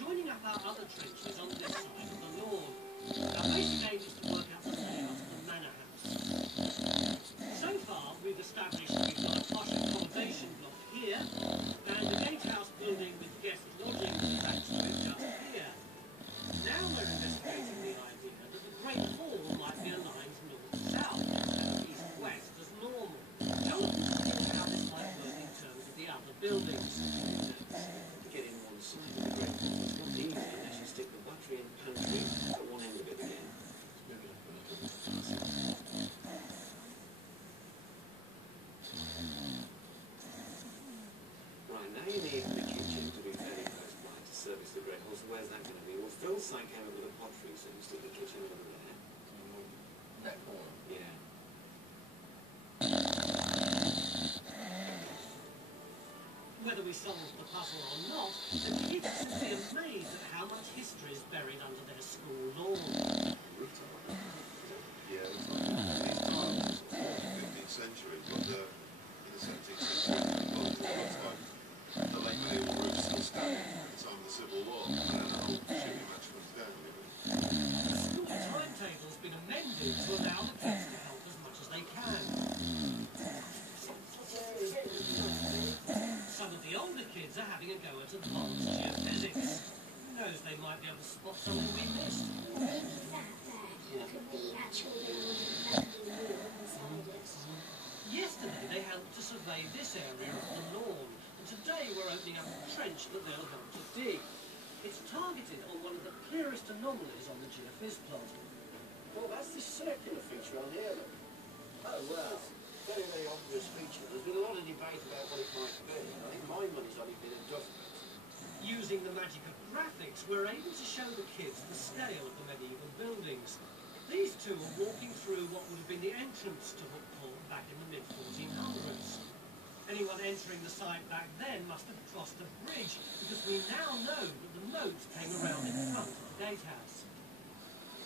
joining up our other trenches on this side of the lawn. Our basic aim is to work out the layout of the manor house. So far, we've established we've got a posh accommodation block here, and a gatehouse building with guest lodging attached to it just here. Now we're investigating the idea that the Great Hall might be aligned north-south instead of east-west as normal. Don't think how this might work in terms of the other buildings. To get in one side of the Great Hall, it's not easy unless you stick the buttery and pantry at one end of it again. Let's move it up a little. Right, now you need the kitchen to be very close by to service the Great Hall. So where's that going to be? Well, Phil's side came up with a pottery, so you stick the kitchen over there. That corner. Yeah. Whether we solve the puzzle or not, the kids will be amazed at how much history is buried under their school lawn. Yeah, it's like these tiles, 15th century, but in the 17th century, well, it looks like the late medieval roofs still standing at the time of the Civil War, and an old shipping match comes down on it. The school timetable's been amended to allow the kids to help as much as they can. Some of the older kids are having a go at advanced geophysics. Who knows, they might be able to spot something we missed. Yesterday they helped to survey this area of the lawn, and today we're opening up a trench that they'll help to dig. It's targeted on one of the clearest anomalies on the geophys plot. Well, that's this circular feature on here, look. Oh, well, very, very obvious feature. There's been a lot of debate about what it might be. I think my money's on it being a duff bit. Using the magic of graphics, we're able to show the kids the scale of the medieval buildings. These two are walking through what would have been the entrance to Hook Hall back in the mid-1400s. Anyone entering the site back then must have crossed a bridge, because we now know that the moat came around in front of the gatehouse.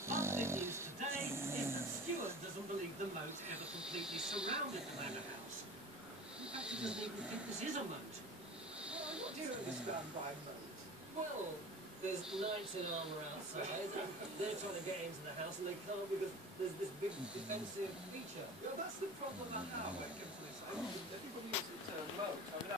But the news today is that Stuart doesn't believe the moat ever completely surrounded the manor house. In fact, he doesn't even think this is a moat. What do you understand by moat? Well, there's knights in armour outside, and they're trying to get into the house, and they can't because there's this big defensive feature. Well, that's the problem I have when it comes to this. Everybody uses the term moat. I mean,